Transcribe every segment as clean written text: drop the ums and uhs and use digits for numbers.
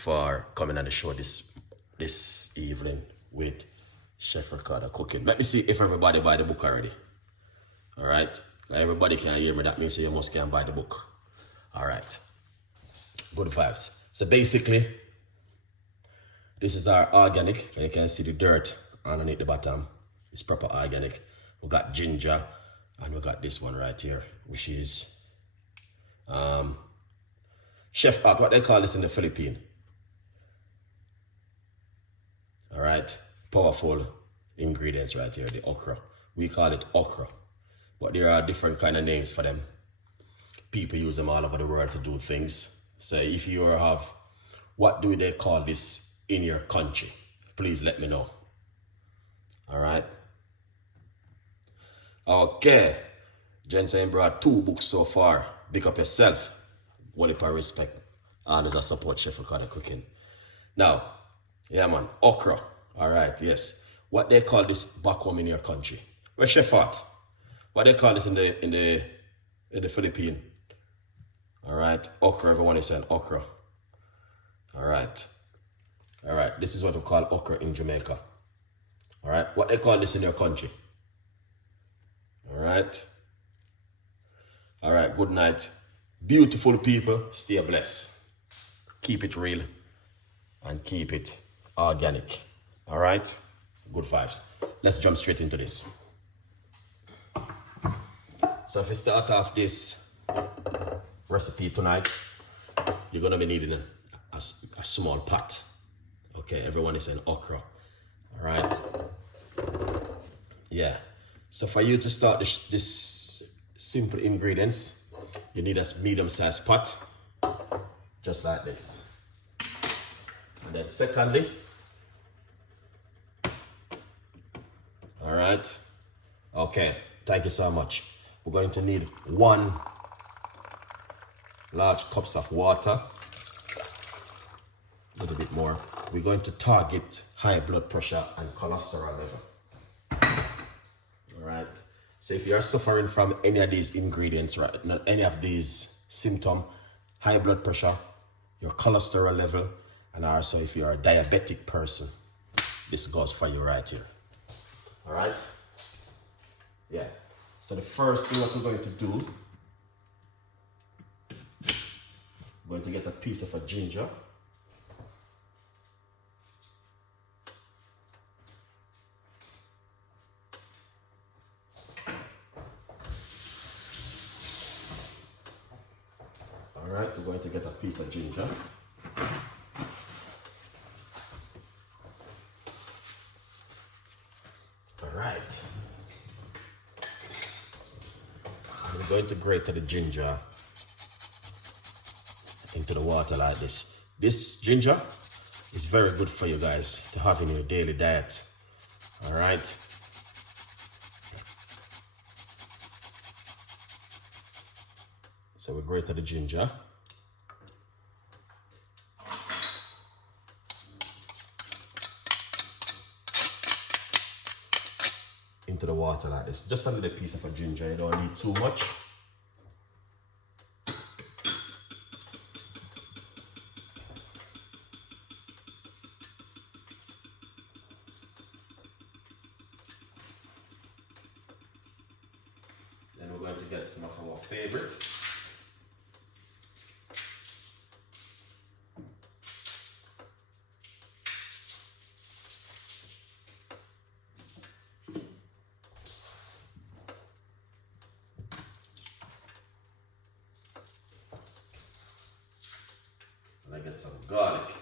for coming on the show this evening with Chef Ricardo Cooking. Let me see if everybody buy the book already. All right, everybody can hear me. That means you must can buy the book. All right, good vibes. So basically, this is our organic. You can see the dirt underneath the bottom. It's proper organic. We got ginger, and we got this one right here, which is Chef Art. What they call this in the Philippines? All right, powerful ingredients right here. The okra. We call it okra, but there are different kind of names for them. People use them all over the world to do things. So if you have, what do they call this in your country? Please let me know. All right. Okay. Jensen brought 2 books so far. Big up yourself. What if I respect? Always I support Chef Ricardo Cooking. Now, yeah man, okra. All right, yes. What they call this back home in your country? Where's Chef Art? What they call this in the Philippines? All right, okra. Everyone is saying okra. All right. All right, this is what we call okra in Jamaica. All right, what they call this in your country? All right. All right, good night. Beautiful people, stay blessed. Keep it real and keep it organic. All right, good vibes. Let's jump straight into this. So if you start off this recipe tonight, you're gonna be needing a small pot. Okay, everyone is saying okra. All right. Yeah. So for you to start this simple ingredients, you need a medium-sized pot, just like this. And then secondly, all right. Okay. Thank you so much. We're going to need 1 large cups of water. A little bit more. We're going to target high blood pressure and cholesterol level. All right. So if you are suffering from any of these ingredients, right, not any of these symptoms, high blood pressure, your cholesterol level, and also if you're a diabetic person, this goes for you right here. All right. Yeah. So the first thing what we're going to do, we're going to get a piece of a ginger. All right, we're going to get a piece of ginger. All right. I'm going to grate the ginger into the water like this. This ginger is very good for you guys to have in your daily diet. All right. So we grate the ginger. Into the water like this. Just a little piece of a ginger. You don't need too much. Then we're going to get some of our favorites. And I get some garlic.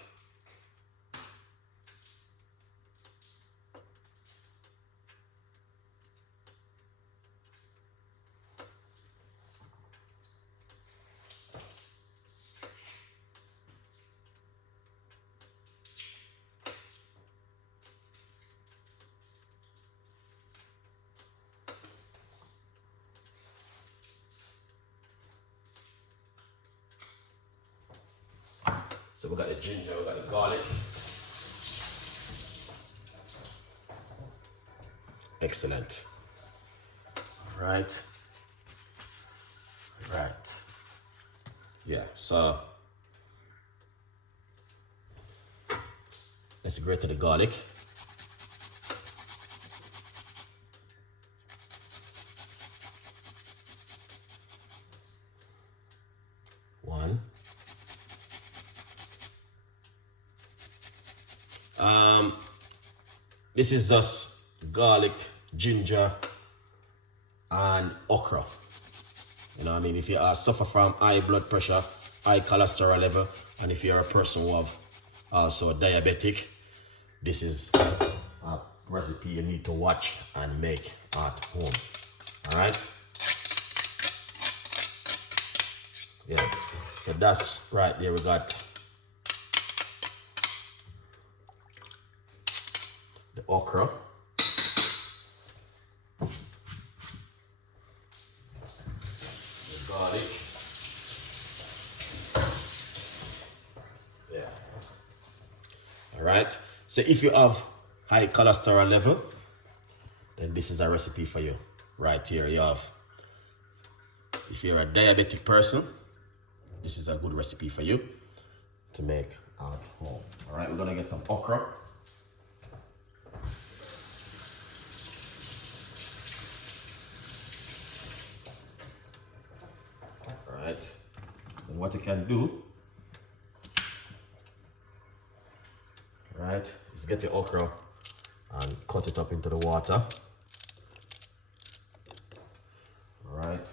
So we got the ginger, we got the garlic. Excellent. All right. Right. Yeah, so Let's grate the garlic. One. This is just garlic, ginger, and okra. You know what I mean? If you suffer from high blood pressure, high cholesterol level, and if you're a person who have also diabetic, this is a recipe you need to watch and make at home. All right? Yeah. So that's right there. We got the okra. Garlic. Yeah. All right. So if you have high cholesterol level, then this is a recipe for you. Right here you have. If you're a diabetic person, this is a good recipe for you to make at home. All right. We're gonna get some okra. Right. And what you can do, right, is get your okra and cut it up into the water. All right.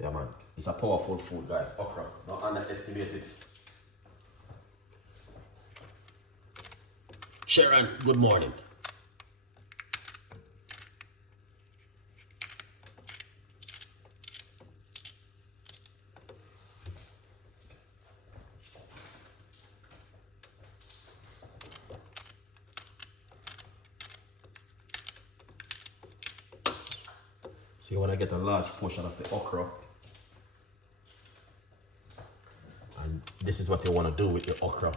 Yeah, man. It's a powerful food, guys. Okra. Don't underestimate it. Sharon, good morning. So you want to get a large portion of the okra. And this is what you want to do with your okra.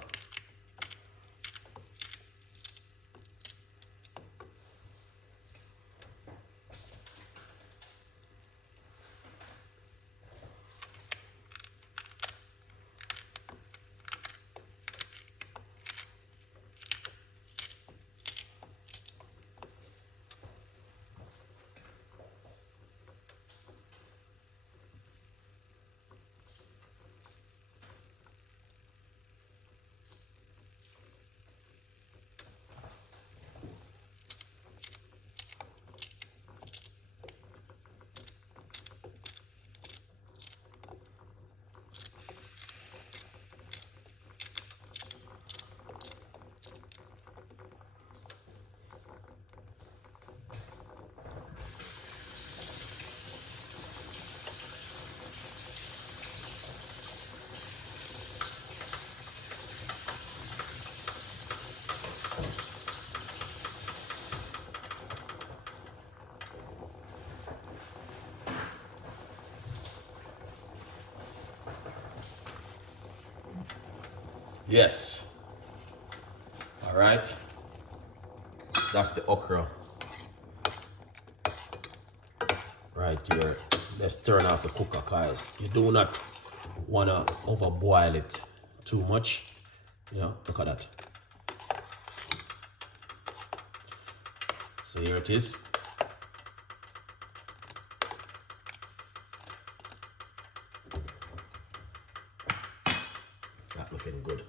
Yes. All right. That's the okra. Right here. Let's turn off the cooker, guys. You do not want to overboil it too much. You know, look at that. So here it is. That looking good.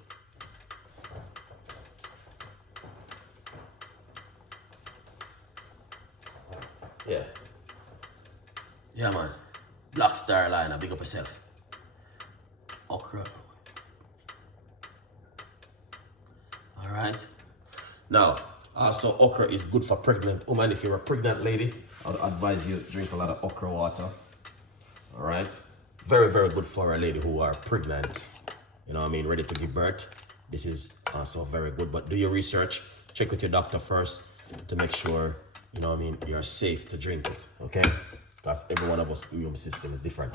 Yeah. Yeah, man. Black Star Liner, big up yourself. Okra. Alright. Now, also okra is good for pregnant women. If you're a pregnant lady, I'd advise you drink a lot of okra water. Alright. Very, very good for a lady who are pregnant. You know what I mean? Ready to give birth. This is also very good. But do your research. Check with your doctor first to make sure, you know what I mean, you're safe to drink it. Okay? because every one of us immune system is different.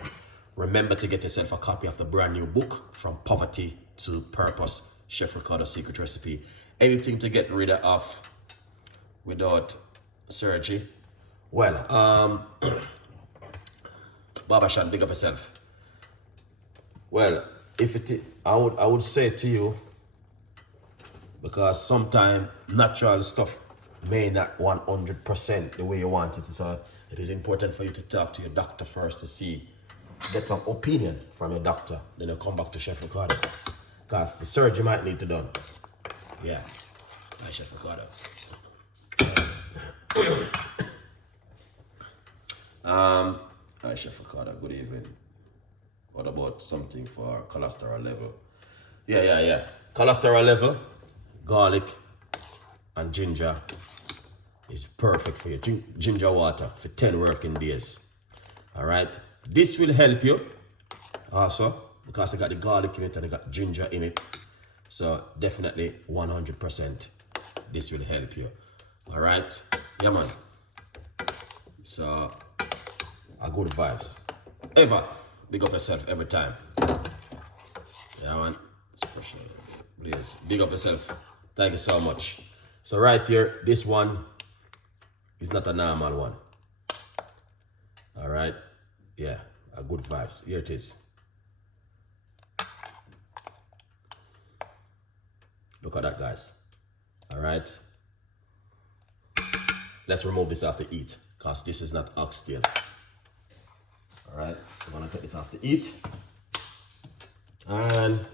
Remember to get yourself a copy of the brand new book, From Poverty to Purpose, Chef Ricardo's Secret Recipe. Anything to get rid of without surgery. Well, Baba Shan, big up yourself. Well, I would say to you, because sometimes natural stuff may not 100% the way you want it. So it is important for you to talk to your doctor first to get some opinion from your doctor. Then you come back to Chef Ricardo, because the surgery might need to done. Yeah, hi Chef Ricardo. Hi Chef Ricardo, good evening. What about something for cholesterol level? Yeah. Cholesterol level, garlic and ginger is perfect for you. Ginger water for 10 working days. All right. This will help you also because I got the garlic in it and I got ginger in it. So definitely 100% this will help you. All right. Yeah, man. So a good vibes. Ever. Big up yourself every time. Yeah, man. Especially, please. Big up yourself. Thank you so much. So right here, this one is not a normal one. All right. Yeah, a good vibes. Here it is. Look at that, guys. All right. Let's remove this off the tea, because this is not oxtail. All right. I'm gonna take this off the tea. And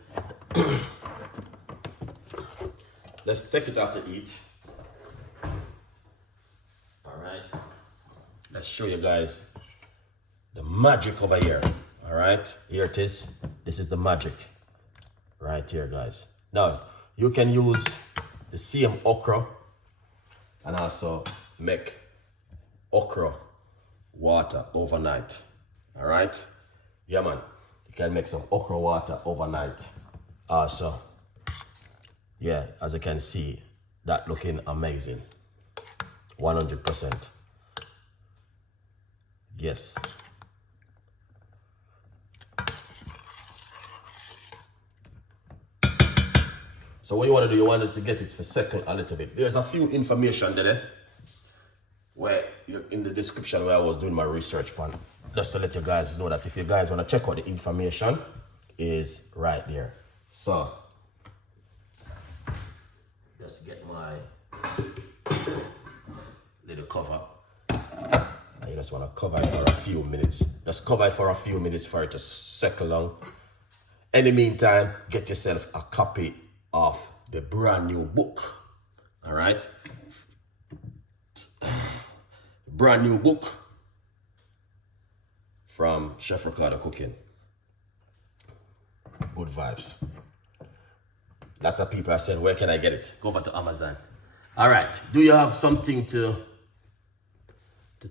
let's take it off the tea. All right. Let's show you guys the magic over here. All right. Here it is. This is the magic right here, guys. Now, you can use the same okra and also make okra water overnight. All right. Yeah, man. You can make some okra water overnight. Also, yeah, as you can see, that looking amazing. 100%. Yes. So what you want to do, you want to get it for second a little bit. There's a few information there where in the description where I was doing my research on, just to let you guys know that if you guys want to check out the information, is right there. So just get my little cover. I just want to cover it for a few minutes. Just cover it for a few minutes for it to settle down. In the meantime, get yourself a copy of the brand new book. All right. Brand new book from Chef Ricardo Cooking. Good vibes. Lots of people are saying, where can I get it? Go over to Amazon. All right. Do you have something to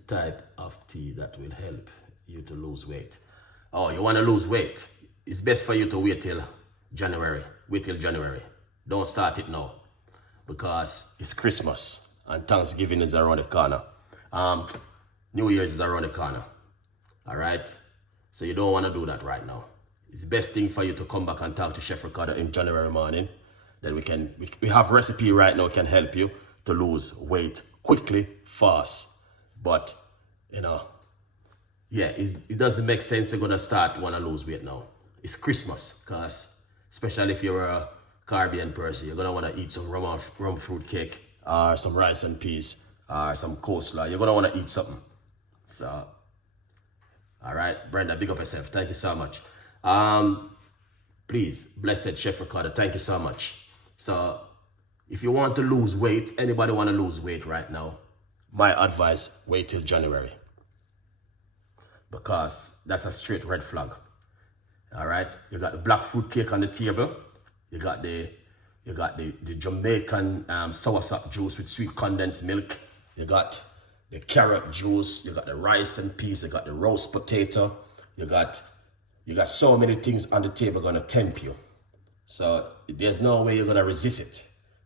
type of tea that will help you to lose weight? Oh, you want to lose weight? It's best for you to wait till January. Wait till January. Don't start it now, because it's Christmas and Thanksgiving is around the corner. New Year's is around the corner. All right. So you don't want to do that right now. It's the best thing for you to come back and talk to Chef Ricardo in January morning. Then we have recipe right now can help you to lose weight quickly, fast. But yeah, it doesn't make sense you're gonna want to lose weight now. It's Christmas, because especially if you're a Caribbean person, you're gonna want to eat some rum fruit cake, or some rice and peas, or some coleslaw. You're gonna want to eat something. So, all right, Brenda, big up yourself. Thank you so much. Please, blessed Chef Ricardo, thank you so much. So, if you want to lose weight, anybody want to lose weight right now, my advice, wait till January, because that's a straight red flag. All right, you got the black fruit cake on the table. You got the Jamaican soursop juice with sweet condensed milk. You got the carrot juice. You got the rice and peas. You got the roast potato. You got so many things on the table gonna tempt you. So there's no way you're gonna resist it.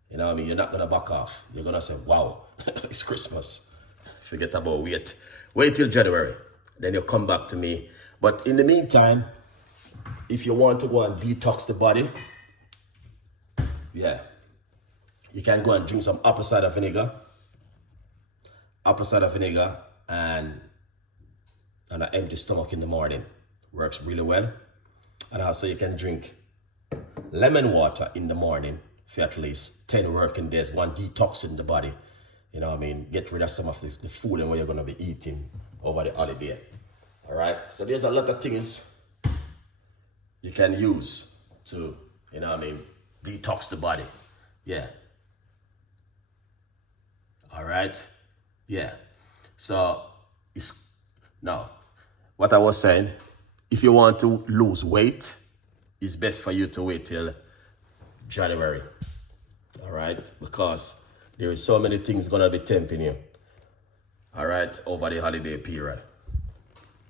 You know what I mean? You're not gonna back off. You're gonna say, wow, it's Christmas. Forget about weight. Wait till January. Then you come back to me. But in the meantime, if you want to go and detox the body, yeah, you can go and drink some apple cider vinegar. Apple cider vinegar and an empty stomach in the morning. Works really well. And also you can drink lemon water in the morning for at least 10 working days. One, detoxing the body. You know what I mean? Get rid of some of the food and what you're going to be eating over the holiday. All right? So there's a lot of things you can use to, you know what I mean, detox the body. Yeah. All right? Yeah. So, now, what I was saying, if you want to lose weight, it's best for you to wait till January. All right? Because there is so many things going to be tempting you. All right? Over the holiday period.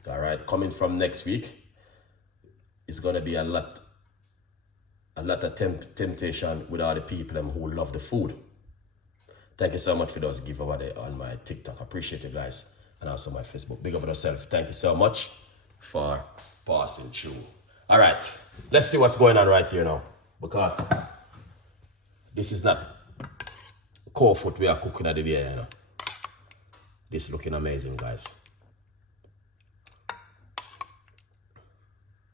All right? Coming from next week, it's going to be a lot of temptation with all the people who love the food. Thank you so much for those giveaway on my TikTok. I appreciate you guys. And also my Facebook. Big up on yourself. Thank you so much for passing through. All right. Let's see what's going on right here now. Because this is not cold food we are cooking at the day, you know. This is looking amazing, guys.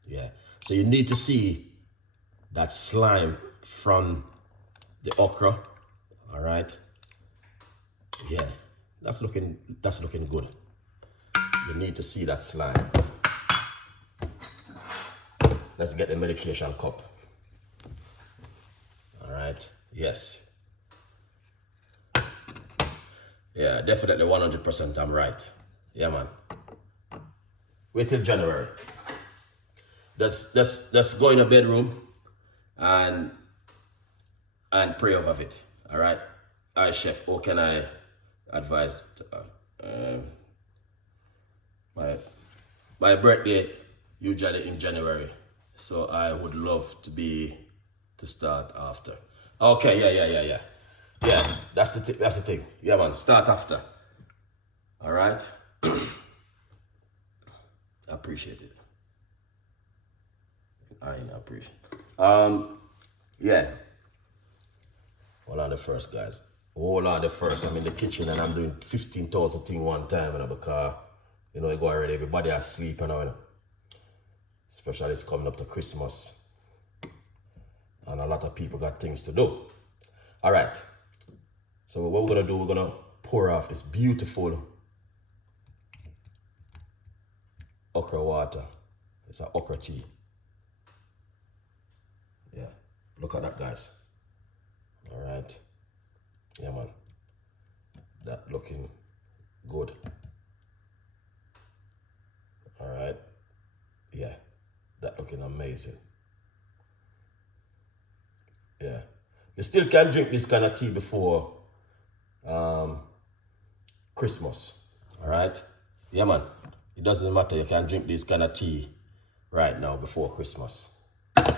Yeah. So you need to see that slime from the okra. All right. Yeah. That's looking good. You need to see that slime. Let's get the medication cup. All right. Yes. Yeah, definitely 100% I'm right. Yeah, man. Wait till January. Let's go in a bedroom and pray over it. All right. All right, chef. How can I advise? My birthday usually in January, so I would love to start after. Okay. Yeah. Yeah, that's the thing. Yeah, man. Start after. All right. I appreciate it. I appreciate it. Yeah. Hold on the first, guys. Hold on the first. I'm in the kitchen and I'm doing 15,000 things one time, you know, because, you know, you go already, everybody asleep, you know. Especially it's coming up to Christmas. And a lot of people got things to do. All right. So what we're going to do, we're going to pour off this beautiful okra water. It's an okra tea. Yeah. Look at that, guys. All right. Yeah, man. That looking good. All right. Yeah. That looking amazing. Yeah. You still can drink this kind of tea before Christmas. All right. Yeah, man. It doesn't matter. You can drink this kind of tea right now before Christmas. All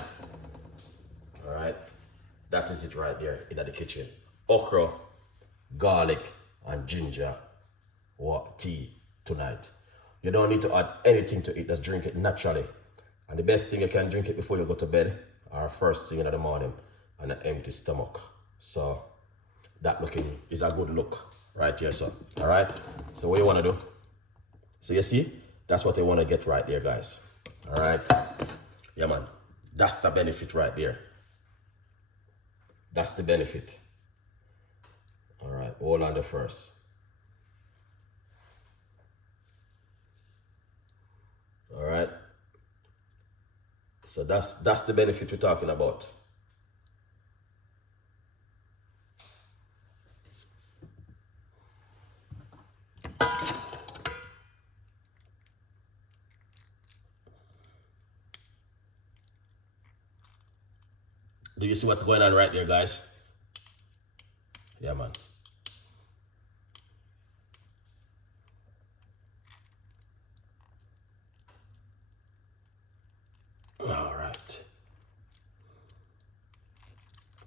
right. That is it right there in the kitchen. Okra, garlic, and ginger tea tonight. You don't need to add anything to it. Just drink it naturally. And the best thing, you can drink it before you go to bed or first thing in the morning on an empty stomach. So that looking is a good look right here, so. All right. So what you want to do? So you see, that's what you want to get right there, guys. All right. Yeah, man. That's the benefit right there. That's the benefit. All right, hold on the first. All right. So that's the benefit we're talking about. Do you see what's going on right there, guys? Yeah, man. All right.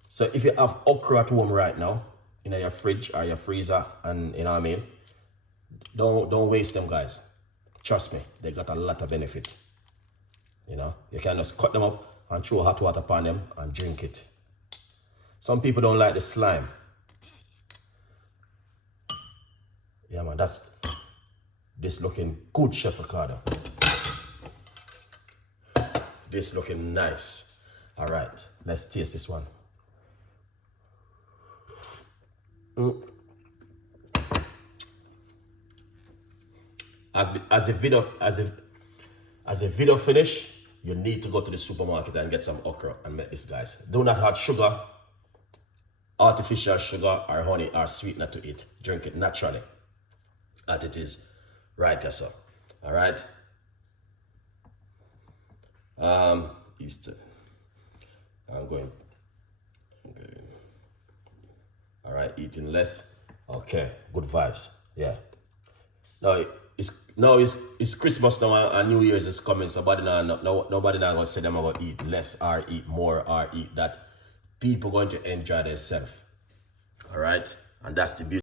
So if you have okra at home right now, in your fridge or your freezer, and you know what I mean, don't waste them, guys. Trust me, they got a lot of benefit. You know, you can just cut them up and throw hot water upon them and drink it. Some people don't like the slime. Yeah, man, that's this looking good, Chef Ricardo. This looking nice. All right, let's taste this one. As the video finish, you need to go to the supermarket and get some okra and make this, guys. Do not add sugar, artificial sugar, or honey, or sweetener to it. Drink it naturally, as it is right here, so. All right. Easter. I'm going. All right, eating less. Okay, good vibes. Yeah. Now it's Christmas now and New Year's is coming. So nobody now gonna say them about eat less or eat more or eat that. People going to enjoy themselves. All right, and that's the beauty.